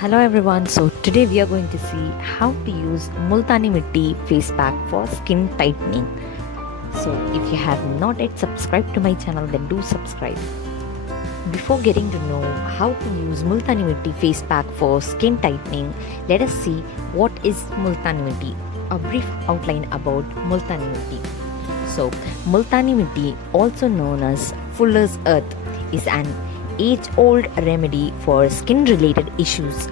Hello everyone, so today we are going to see how to use Multani Mitti face pack for skin tightening. So if you have not yet subscribed to my channel, then do subscribe. Before getting to know how to use Multani Mitti face pack for skin tightening, let us see what is Multani Mitti. A brief outline about Multani Mitti. So Multani Mitti, also known as Fuller's Earth, is an age-old remedy for skin-related issues.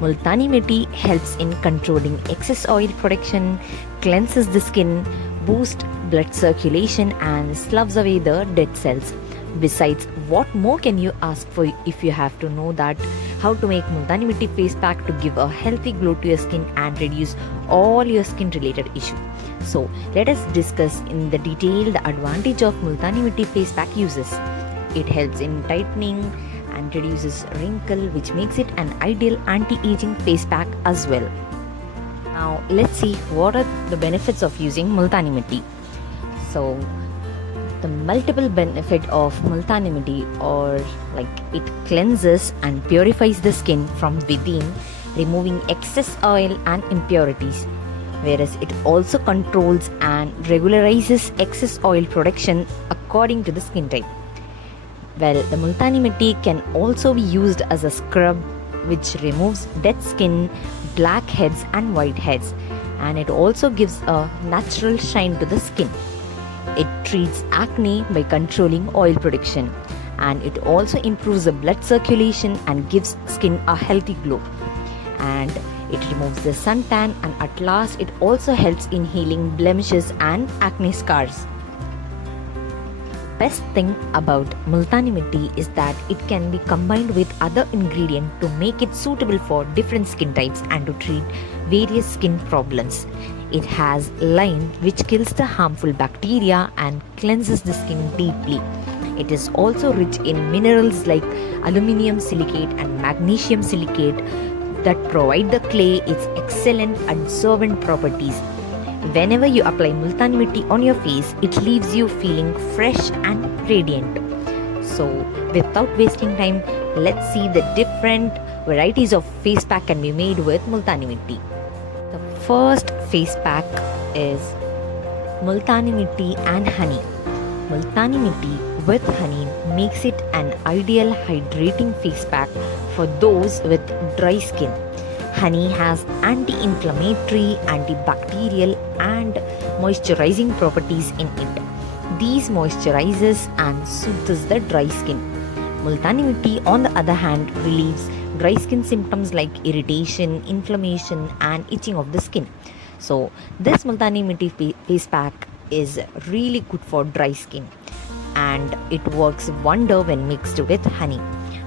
Multani Mitti helps in controlling excess oil production, cleanses the skin, boosts blood circulation and sloughs away the dead cells. Besides, what more can you ask for if you have to know that how to make Multani Mitti face pack to give a healthy glow to your skin and reduce all your skin-related issues. So let us discuss in the detail the advantage of Multani Mitti face pack uses. It helps in tightening and reduces wrinkle, which makes it an ideal anti-aging face pack as well. Now let's see what are the benefits of using Multani Mitti. So the multiple benefit of Multani Mitti are like it cleanses and purifies the skin from within, removing excess oil and impurities, whereas it also controls and regularizes excess oil production according to the skin type. Well, the Multani Mitti can also be used as a scrub which removes dead skin, blackheads and whiteheads, and it also gives a natural shine to the skin. It treats acne by controlling oil production, and it also improves the blood circulation and gives skin a healthy glow. And it removes the suntan, and at last it also helps in healing blemishes and acne scars. Best thing about Multani Mitti is that it can be combined with other ingredients to make it suitable for different skin types and to treat various skin problems. It has lime which kills the harmful bacteria and cleanses the skin deeply. It is also rich in minerals like aluminium silicate and magnesium silicate that provide the clay its excellent adsorbent properties. Whenever you apply Multani Mitti on your face, it leaves you feeling fresh and radiant. So without wasting time, let's see the different varieties of face pack can be made with Multani Mitti. The first face pack is Multani Mitti and honey. Multani Mitti with honey makes it an ideal hydrating face pack for those with dry skin. Honey has anti-inflammatory, antibacterial and moisturizing properties in it. These moisturizes and soothes the dry skin. Multani Mitti, on the other hand, relieves dry skin symptoms like irritation, inflammation and itching of the skin. So this Multani Mitti face pack is really good for dry skin, and it works wonder when mixed with honey.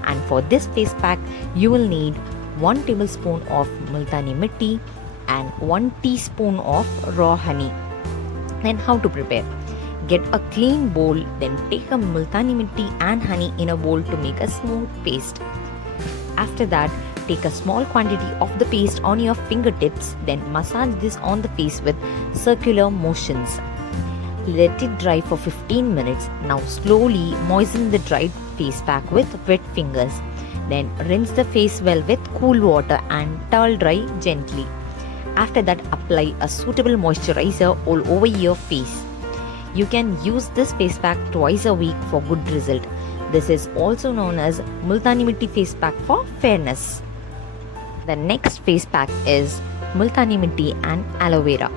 And for this face pack, you will need 1 tablespoon of Multani Mitti and 1 teaspoon of raw honey. Then how to prepare? Get a clean bowl, then take a Multani Mitti and honey in a bowl to make a smooth paste. After that, take a small quantity of the paste on your fingertips, then massage this on the face with circular motions. Let it dry for 15 minutes. Now slowly moisten the dried face pack with wet fingers. Then rinse the face well with cool water and towel dry gently. After that, apply a suitable moisturizer all over your face. You can use this face pack twice a week for good result. This is also known as Multani Mitti face pack for fairness. The next face pack is Multani Mitti and aloe vera.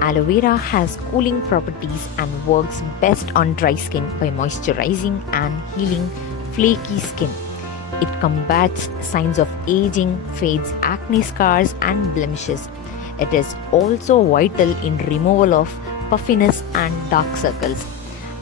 Aloe vera has cooling properties and works best on dry skin by moisturizing and healing flaky skin. It combats signs of aging, fades acne scars and blemishes. It is also vital in removal of puffiness and dark circles.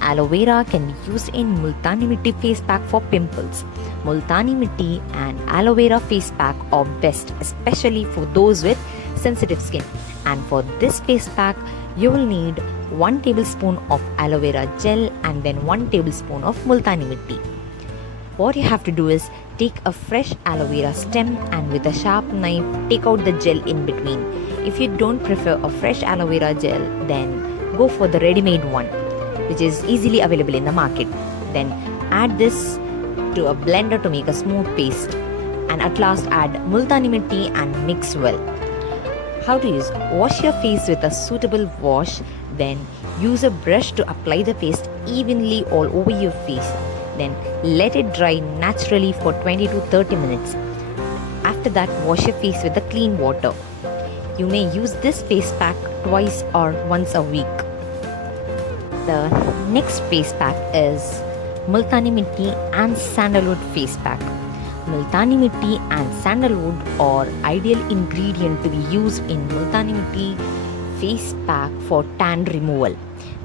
Aloe vera can be used in Multani Mitti face pack for pimples. Multani Mitti and aloe vera face pack are best, especially for those with sensitive skin. And for this face pack, you will need 1 tablespoon of aloe vera gel and then 1 tablespoon of Multani Mitti. What you have to do is take a fresh aloe vera stem and with a sharp knife take out the gel in between. If you don't prefer a fresh aloe vera gel, then go for the ready-made one, which is easily available in the market. Then add this to a blender to make a smooth paste. and at last add Multani Mitti and mix well. How to use: wash your face with a suitable wash, then use a brush to apply the paste evenly all over your face. Then let it dry naturally for 20 to 30 minutes. After that, wash your face with the clean water. You may use this face pack twice or once a week. The next face pack is Multani Mitti and Sandalwood face pack. Multani Mitti and Sandalwood are ideal ingredient to be used in Multani Mitti face pack for tan removal.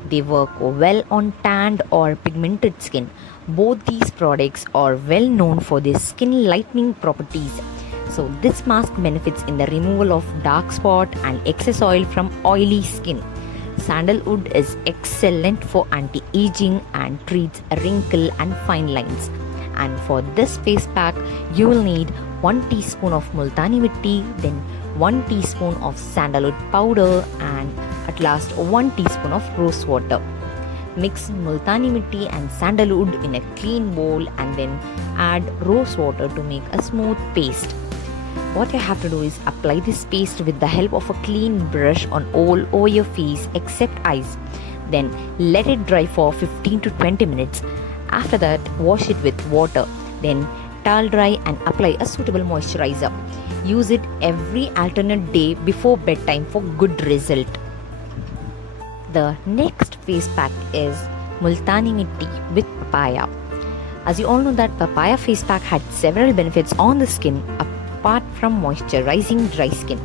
They work well on tanned or pigmented skin. Both these products are well known for their skin lightening properties. So this mask benefits in the removal of dark spot and excess oil from oily skin. Sandalwood is excellent for anti-aging and treats wrinkle and fine lines. And for this face pack, you will need 1 teaspoon of Multani Mitti, then 1 teaspoon of sandalwood powder, and at last 1 teaspoon of rose water. Mix Multani Mitti and sandalwood in a clean bowl and then add rose water to make a smooth paste. What you have to do is apply this paste with the help of a clean brush on all over your face except eyes. Then let it dry for 15 to 20 minutes. After that, wash it with water. Then towel dry and apply a suitable moisturizer. Use it every alternate day before bedtime for good result. The next face pack is Multani Mitti with papaya. As you all know that papaya face pack had several benefits on the skin apart from moisturizing dry skin.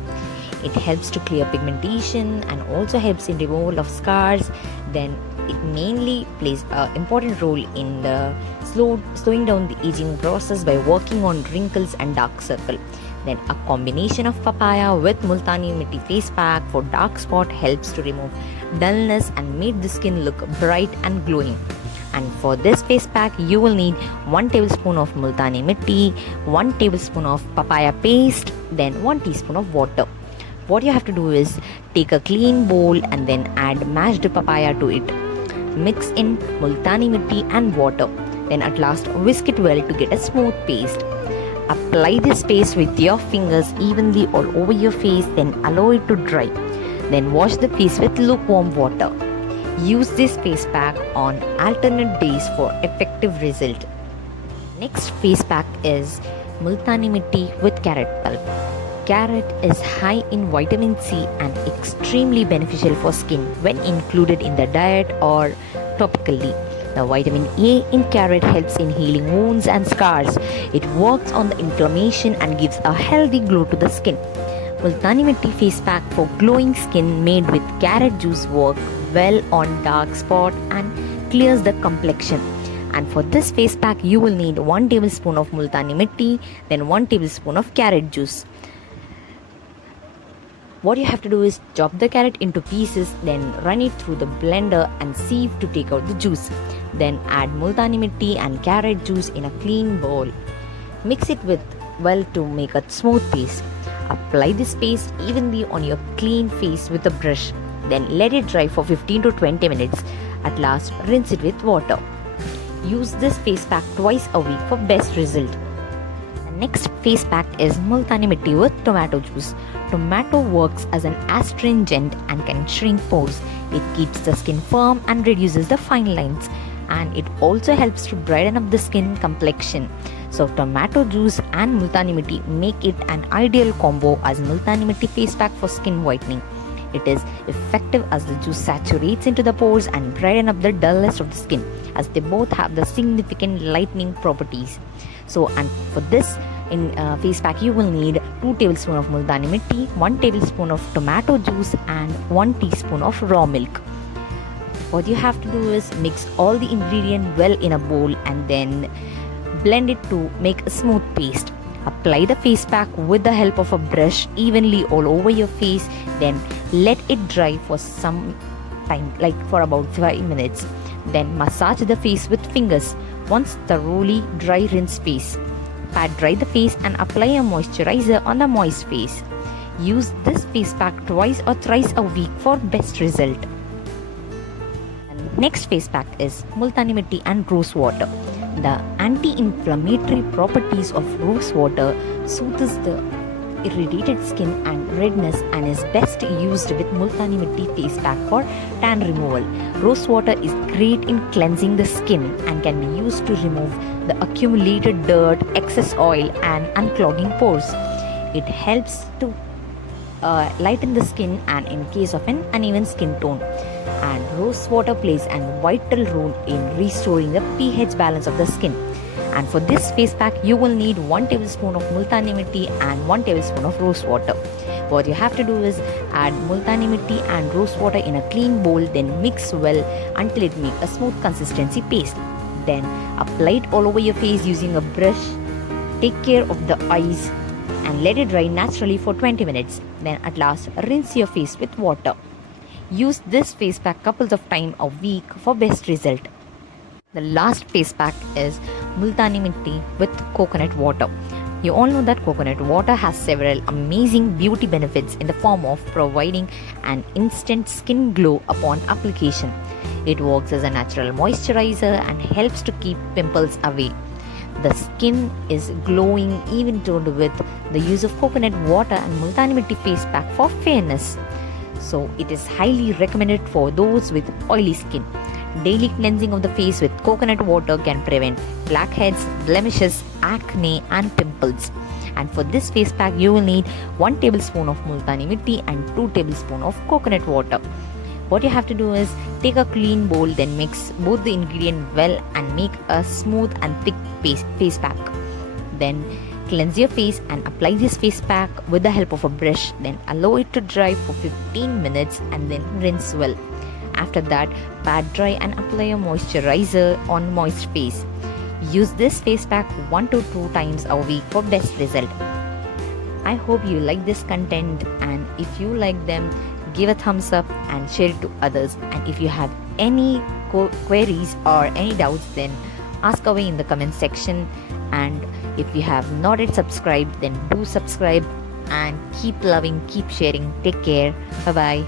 It helps to clear pigmentation and also helps in removal of scars. Then it mainly plays an important role in the slowing down the aging process by working on wrinkles and dark circle. Then a combination of papaya with Multani Mitti face pack for dark spot helps to remove dullness and make the skin look bright and glowing. And for this face pack, you will need 1 tablespoon of Multani Mitti, 1 tablespoon of papaya paste, then 1 teaspoon of water. What you have to do is take a clean bowl and then add mashed papaya to it. Mix in Multani Mitti and water. Then at last whisk it well to get a smooth paste. Apply this paste with your fingers evenly all over your face, then allow it to dry. Then wash the face with lukewarm water. Use this face pack on alternate days for effective result. Next face pack is Multani Mitti with carrot pulp. Carrot is high in vitamin C and extremely beneficial for skin when included in the diet or topically. The vitamin A in carrot helps in healing wounds and scars. It works on the inflammation and gives a healthy glow to the skin. Multani Mitti face pack for glowing skin made with carrot juice work well on dark spot and clears the complexion. And for this face pack, you will need 1 tablespoon of Multani Mitti, then 1 tablespoon of carrot juice. What you have to do is chop the carrot into pieces, then run it through the blender and sieve to take out the juice. Then add Multani Mitti and carrot juice in a clean bowl. Mix it well to make a smooth paste. Apply this paste evenly on your clean face with a brush. Then let it dry for 15 to 20 minutes. At last, rinse it with water. Use this face pack twice a week for best result. The next face pack is Multani Mitti with tomato juice. Tomato works as an astringent and can shrink pores. It keeps the skin firm and reduces the fine lines. And it also helps to brighten up the skin complexion. So tomato juice and Multani Mitti make it an ideal combo as Multani Mitti face pack for skin whitening. It is effective as the juice saturates into the pores and brighten up the dullness of the skin, as they both have the significant lightening properties. So, and for this face pack, you will need 2 tablespoons of Multani Mitti, 1 tablespoon of tomato juice and 1 teaspoon of raw milk. What you have to do is mix all the ingredients well in a bowl and then blend it to make a smooth paste. Apply the face pack with the help of a brush evenly all over your face, then let it dry for some time, like for about 5 minutes. Then massage the face with fingers. Once thoroughly dry, rinse face. Pat dry the face and apply a moisturizer on the moist face. Use this face pack twice or thrice a week for best result. Next face pack is Multani Mitti and rose water. The anti-inflammatory properties of rose water soothes the irritated skin and redness and is best used with Multani Mitti face pack for tan removal. Rose water is great in cleansing the skin and can be used to remove the accumulated dirt, excess oil and unclogging pores. It helps to lighten the skin and in case of an uneven skin tone. And rose water plays a vital role in restoring the pH balance of the skin. And for this face pack, you will need 1 tablespoon of Multani Mitti and 1 tablespoon of rose water. What you have to do is add Multani Mitti and rose water in a clean bowl, then mix well until it makes a smooth consistency paste. Then apply it all over your face using a brush. Take care of the eyes and let it dry naturally for 20 minutes. Then at last, rinse your face with water. Use this face pack couples of times a week for best result. The last face pack is Multani Mitti with coconut water. You all know that coconut water has several amazing beauty benefits in the form of providing an instant skin glow upon application. It works as a natural moisturizer and helps to keep pimples away. The skin is glowing even toned with the use of coconut water and Multani Mitti face pack for fairness. So it is highly recommended for those with oily skin. Daily cleansing of the face with coconut water can prevent blackheads, blemishes, acne and pimples. And for this face pack, you will need 1 tablespoon of Multani Mitti and 2 tablespoons of coconut water. What you have to do is take a clean bowl, then mix both the ingredients well and make a smooth and thick face pack. Then cleanse your face and apply this face pack with the help of a brush. Then allow it to dry for 15 minutes and then rinse well. After that, pat dry and apply a moisturizer on moist face. Use this face pack 1 to 2 times a week for best result. I hope you like this content, and if you like them, give a thumbs up and share it to others. And if you have any queries or any doubts, then ask away in the comment section. And if you have not yet subscribed, then do subscribe and keep loving, keep sharing. Take care. Bye bye.